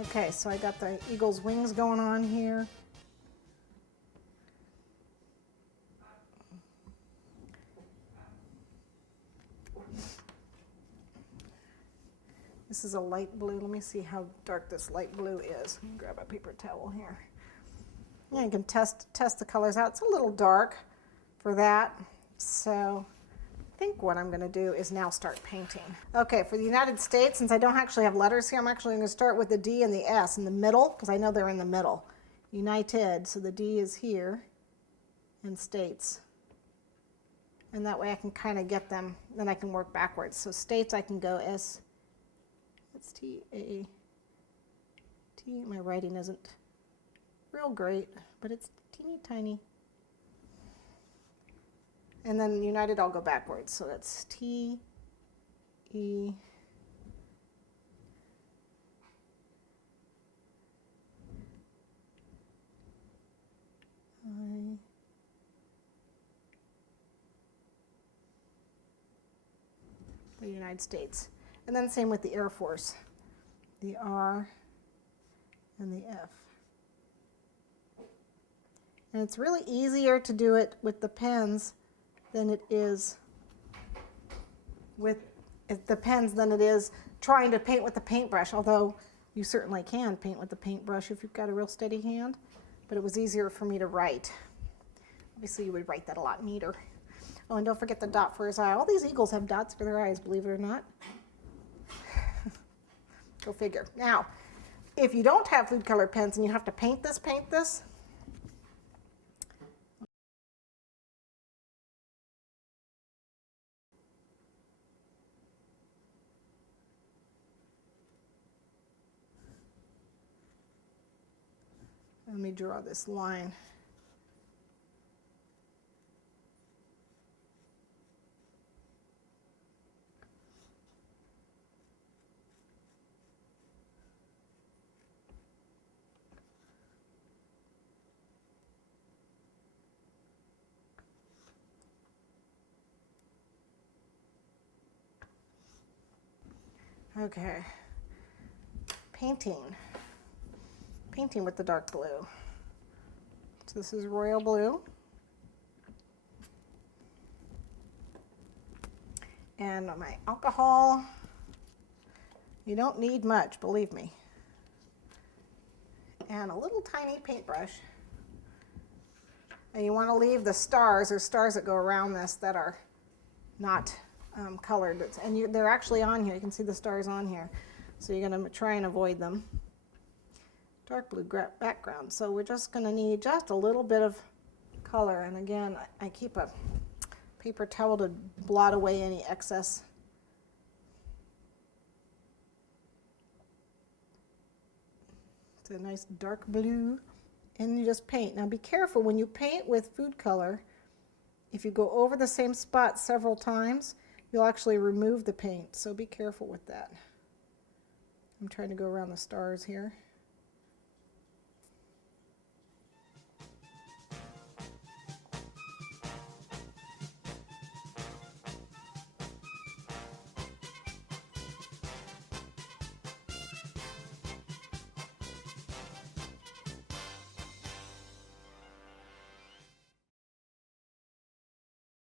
Okay, so I got the eagle's wings going on here. This is a light blue. Let me see how dark this light blue is. Let me grab a paper towel here. Yeah, you can test the colors out. It's a little dark for that. So I think what I'm going to do is now start painting. Okay, for the United States, since I don't actually have letters here, I'm actually going to start with the D and the S in the middle, because I know they're in the middle. United, so the D is here, and States. And that way I can kind of get them, then I can work backwards. So States, I can go S, it's T-A-T. My writing isn't real great, but it's teeny tiny. And then United, I'll go backwards. So that's T, E, I, the United States. And then same with the Air Force, the R and the F. And it's really easier to do it with the pens than it is trying to paint with the paintbrush, although you certainly can paint with the paintbrush if you've got a real steady hand, but it was easier for me to write. Obviously you would write that a lot neater. Oh, and don't forget the dot for his eye. All these eagles have dots for their eyes, believe it or not. Go figure. Now, if you don't have food color pens and you have to paint this, let me draw this line. Okay, painting with the dark blue. So this is royal blue. And my alcohol, you don't need much, believe me. And a little tiny paintbrush. And you want to leave the stars, there's stars that go around this that are not colored. And they're actually on here. You can see the stars on here. So you're going to try and avoid them. Dark blue background. So we're just going to need just a little bit of color. And again, I keep a paper towel to blot away any excess. It's a nice dark blue. And you just paint. Now be careful when you paint with food color. If you go over the same spot several times, you'll actually remove the paint. So be careful with that. I'm trying to go around the stars here.